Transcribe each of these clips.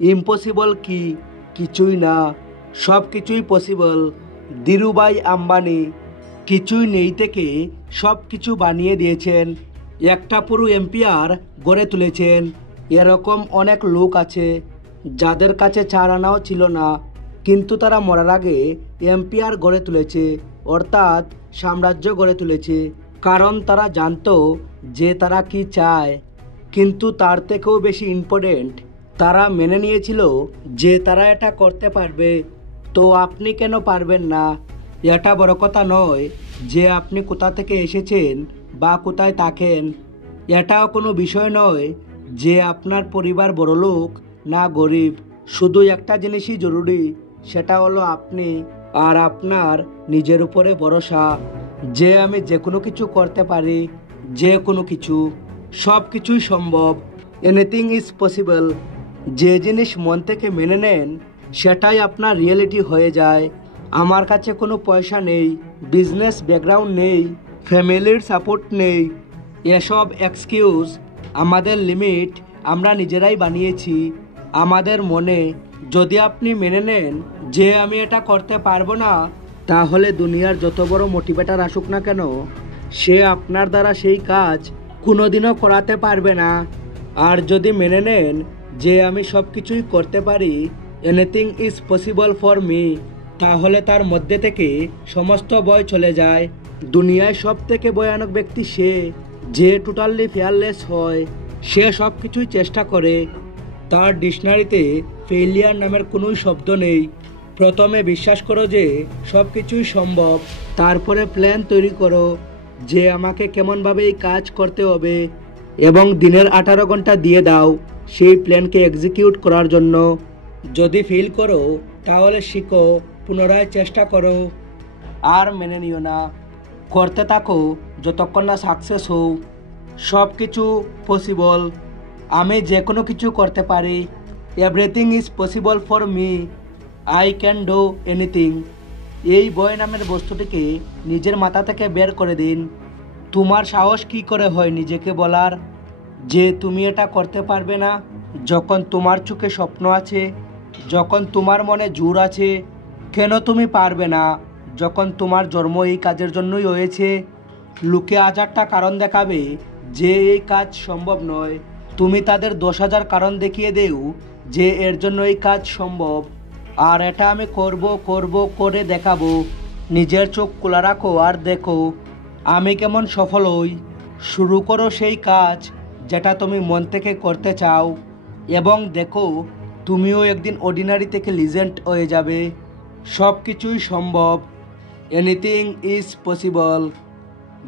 Impossible কি? কিছুই না, সব কিছুই পসিবল। ধীরুভাই আম্বানি কিছুই নেই থেকে সব কিছু বানিয়ে দিয়েছেন, একটা পুরো এম্পায়ার গড়ে তুলেছেন। এরকম অনেক লোক আছে যাদের কাছে 4 আনাও ছিল না, কিন্তু তারা মরার আগে এম্পায়ার গড়ে তুলেছে, অর্থাৎ সাম্রাজ্য গড়ে তুলেছে। কারণ তারা জানতো যে তারা কি চায়। কিন্তু তার থেকেও বেশি ইম্পর্টেন্ট, তারা মেনে নিয়েছিল যে তারা এটা করতে পারবে। তো আপনি কেন পারবেন না? এটা বড় কথা নয় যে আপনি কোথা থেকে এসেছেন বা কোথায় থাকেন। এটাও কোনো বিষয় নয় যে আপনার পরিবার বড়লোক না গরিব। শুধু একটা জিনিসই জরুরি, সেটা হলো আপনি আর আপনার নিজের উপরে ভরসা, যে আমি যে কোনো কিছু করতে পারি। যে কোনো কিছু, সব কিছুই সম্ভব। Anything is possible. যে জিনিস মন থেকে মেনে নেন সেটাই আপনার রিয়েলিটি হয়ে যায়। আমার কাছে কোনো পয়সা নেই, বিজনেস ব্যাকগ্রাউন্ড নেই, ফ্যামিলির সাপোর্ট নেই, এসব এক্সকিউজ আমাদের লিমিট আমরা নিজেরাই বানিয়েছি আমাদের মনে। যদি আপনি মেনে নেন যে আমি এটা করতে পারবো না, তাহলে দুনিয়ার যত বড় মোটিভেটর আসুক না কেন, সে আপনার দ্বারা সেই কাজ কোনোদিনও করাতে পারবে না। আর যদি মেনে নেন যে আমি সব কিছুই করতে পারি, anything is possible for me, তাহলে তার মধ্যে থেকে সমস্ত ভয় চলে যায়। দুনিয়ায় সব থেকে ভয়ানক ব্যক্তি সে যে টোটালি ফেয়ারলেস হয়। সে সব কিছুই চেষ্টা করে, তার ডিকশনারিতে ফেইলিয়ার নামের কোনো শব্দ নেই। প্রথমে বিশ্বাস করো যে সব কিছুই সম্ভব, তারপরে প্ল্যান তৈরি করো যে আমাকে কেমনভাবে এই কাজ করতে হবে, এবং দিনের 18 ঘন্টা দিয়ে দাও সেই প্ল্যানকে এক্সিকিউট করার জন্য। যদি ফেল করো তাহলে শিখো, পুনরায় চেষ্টা করো, আর মেনে নিও না। করতে থাকো যতক্ষণ না সাকসেস হও। সব কিছু পসিবল। আমি যে কোনো কিছু করতে পারি। Everything is possible for me, I can do anything. এই ভয় নামের বস্তুটিকে নিজের মাথা থেকে বের করে দিন। তোমার সাহস কি করে হয় নিজেকে বলার যে তুমি এটা করতে পারবে না, যখন তোমার চোখে স্বপ্ন আছে, যখন তোমার মনে জোর আছে? কেন তুমি পারবে না যখন তোমার জন্ম এই কাজের জন্যই হয়েছে? লোকে 1000টা কারণ দেখাবে যে এই কাজ সম্ভব নয়, তুমি তাদের 10,000 কারণ দেখিয়ে দেও যে এর জন্য এই কাজ সম্ভব। আর এটা আমি করব করব করে দেখাবো। নিজের চোখ খোলা রাখো আর দেখো আমি কেমন সফল হই। শুরু করো সেই কাজ যেটা তুমি মন থেকে করতে চাও, এবং দেখো তুমিও একদিন অর্ডিনারি থেকে লিজেন্ড হয়ে যাবে। সব কিছুই সম্ভব। Anything is possible,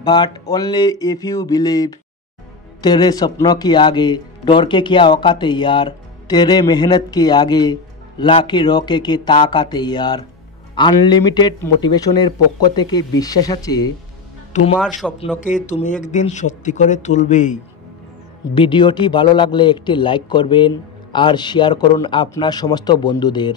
but only if you believe. तेरे सपनों की आगे डर के क्या औकात है यार, तेरे मेहनत के आगे লাকি রকে কি তাকাতে ইয়ার। আনলিমিটেড মোটিভেশনের পক্ষ থেকে বিশ্বাস আছে তোমার স্বপ্নকে তুমি একদিন সত্যি করে তুলবেই। ভিডিওটি ভালো লাগলে একটি লাইক করবেন আর শেয়ার করুন আপনার সমস্ত বন্ধুদের।